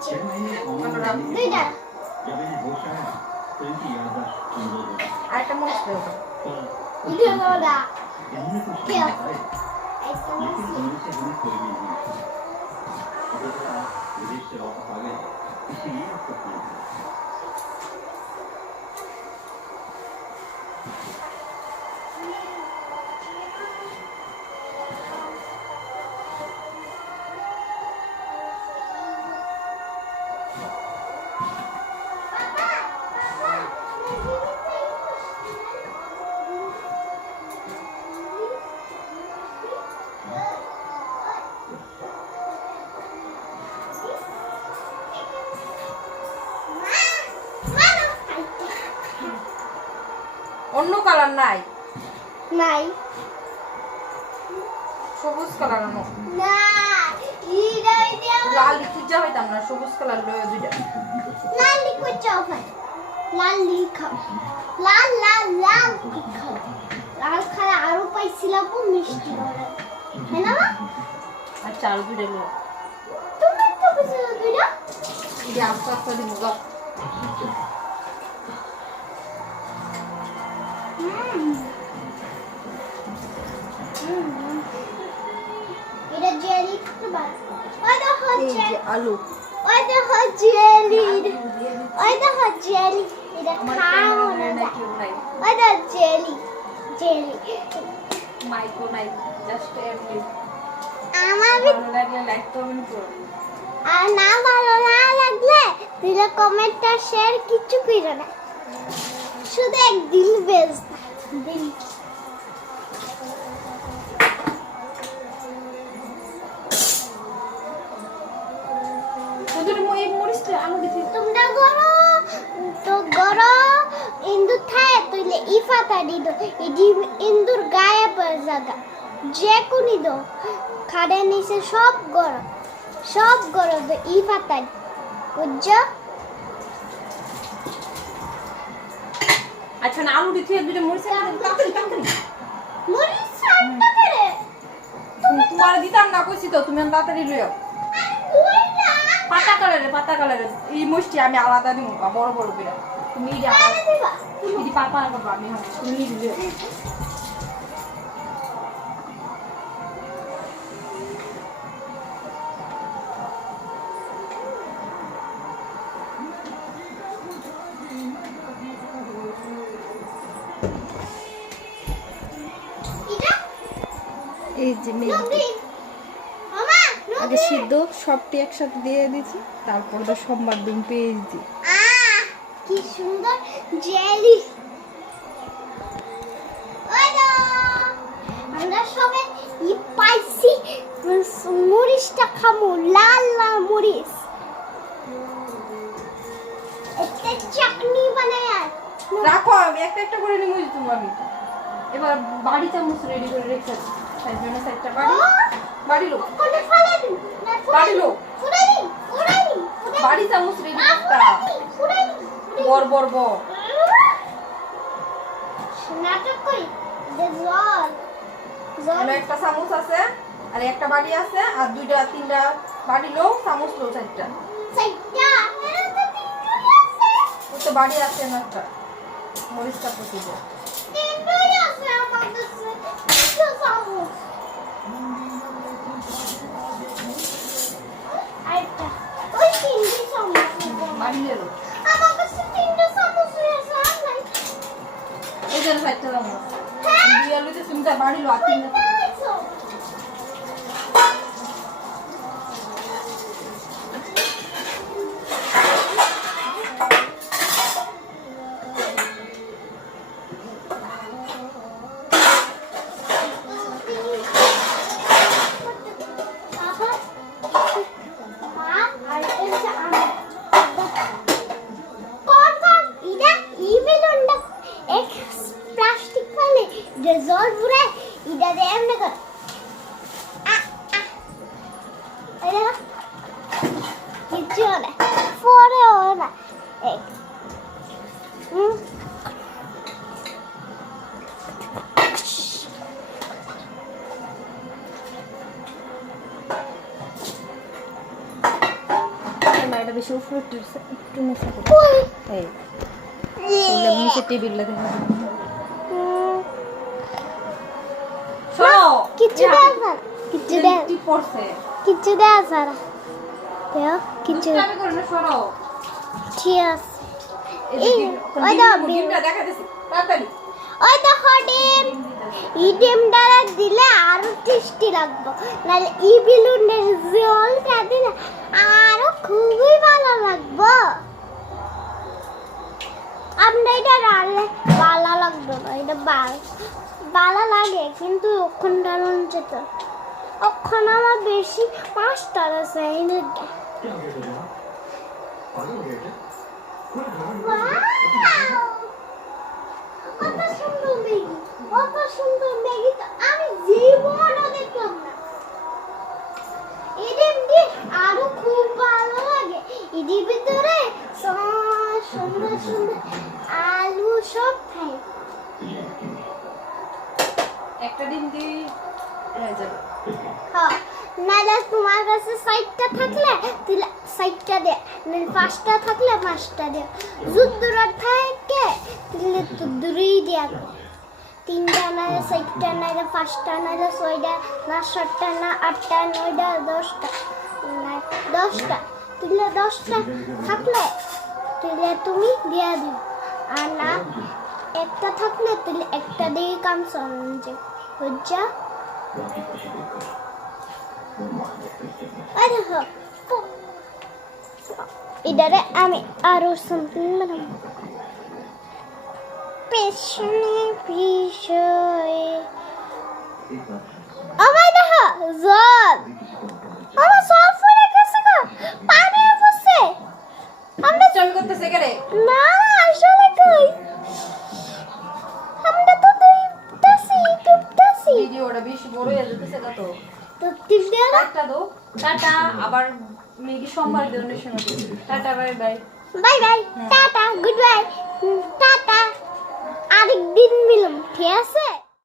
আছে দুইটা আরেকটা মরিচ দাও এটা বড়া কি অন্য কালার নাই নাই সবুজ কালার আনো না ইডা ইডা লাল লিখি যা হইতাম না সবুজ কালার লয় দুইটা লাল লিকুইড চাই লাল লিখা লাল লাল লাল লিখা লাল খালা আরো পাইছিলাম মিষ্টি হ্যাঁ না আচ্ছা আর দুইটা লয় তুমি তো বুঝলো দুইটা এটা আস্তে আস্তে দিব গা এটা জেলি খাবার ওই দেখো এই যে আলু ওই দেখো জেলি ওই দেখো জেলি এটা খাও না ওই দেখো জেলি জেলি মাইকো নাই জাস্ট এমনি আমার ভালো লাগলে লাইক কমেন্ট করো আর না ভালো না লাগলে দিলে কমেন্টটা শেয়ার কিছু কইরো না শুধু এক দিল বেজ দিল তোদের এই মরিচটা আলু দিতে তোমরা গরো তো গরো ইন্দু থায় তুইলে ইফাতা দিদো ইডি ইন্দুর গায়ে পড়ে জায়গা যে কোনি দো খাড়ে নিচে সব গরো দো ইফাতা বুঝছো আচ্ছা না আলু দিতে দুইটা মরিচ তাড়াতাড়ি মরিচ সাইডটা করে তোমার দিতাম না কইছি তো তুমি তাড়াতাড়ি লইও পাতা কালারে এই মরিচটি আমি আলাদা দিমু বড় বড় করে তুমি এই আলাদা দিবা দিদি পাপা না বাবা আমি হবে তুমি দিও এটা এই যে নবী মামা আগে সিদ্ধ সবটি একসাথে দিয়ে দিয়েছি তারপর তো সোমবার দিন পেয়ে দিই কি সুন্দর জেলি আমরা সবাই ই পাইছি মরিচটা খামু লাল লাল মরিচ একটা চাটনি বানায় রাখো আমি একটা একটা করে নিয়ে তুমি আমি এবার বাড়ি চামচ রেডি করে রেখেছি তাই জন্য একটা বাড়ি লোক কোনে ফেলেন বাড়ি লোক ফুরাইনি বাড়ি চামচ রেডি করতা ফুরাইনি বর নাটক করি যে জল এখানে একটা চামচ আছে আর একটা বাড়ি আছে আর দুইটা তিনটা বাড়ি লোক চামচ লোক চারটা সাইডটা এর তো তিনটাই আছে ও তো বাড়ি আছে না একটা মরিচটা পচিব তিনটাই আছে আমার কাছে তিনটা চামচ আইটা ওই তিনটা চামচ বাড়ি লোক আমার কাছে তিনটা চামচ আছে আর নাই এই যে চারটা চামচ দুই আলুতে তুমি তো বাড়ি লো আর তিনটা Resort pura ida de emne kar अरे किच्छु होला फोरे होला एक না এটা বেশি উপরে একটু নিচে করো। কই এই তাহলে নিচে টেবিলে দেখো শোনো কিছু দেয় না কিছু দেয় কি পড়ছে কিছু দেয় সারা দেও কিছু আমি করব না সরো ঠিক আছে এই ওই দাও ডিমটা দেখা দিছি তাড়াতাড়ি ওই দেখো ডিম ই ডিমটা দিলে আরো টেস্টি লাগবে নাহলে ই বেলুনের জলটা দিলে আরো খুবই ভালো লাগবে আমরা এটা রান্না ভালো লাগবে না এটা ভালো লাগে কিন্তু ওখান ডালন যেত ওখান আমার বেশি মাস্টার আছে এই নাকি কত সুন্দর ম্যাগি কত সুন্দর ম্যাগি তো আমি জীবনও দেখলাম না এদের দিয়ে আরো খুব ভালো লাগে এদের ভিতরে সুন্দর সুন্দর আলু সব খাই একটা ডিম দিয়ে হয়ে যাবে হ্যাঁ নাহলে তোমার কাছে সাইডটা থাকলে তাহলে সাইডটা দে নাহলে পাঁচটা থাকলে পাঁচটা দে যুদ্ধরা থাকে তাহলে তো দূরেই দেয়া তিনটা নাহলে সাইডটা নাহলে পাঁচটা নাহলে ছয়টা না সাতটা না আটটা নয়টা দশটা না 10টা তাহলে 10টা থাকলে তাহলে তুমি দেয়া দিও আর না একটা থাকলে তাহলে একটা দিয়ে কাম চলছে বুঝছা ইদারে আমি আরো সামথিং বানাবো পেছনে বিষয়ে আমার দেখো জল আমার সব ফুলে গেছে গো পানি পড়ছে আমরা চল করতেছে কেরে না আসলে কই আমরা তো ডুবতাছি ভিডিওটা বেশি বড় হয়ে যেতেছে কত তো টিপ দেয়া টাটা দো টাটা আবার মেগি সোমবার দিও না সময় tata bye bye bye bye tata good bye tata আরেকদিন মিলুম ঠিক আছে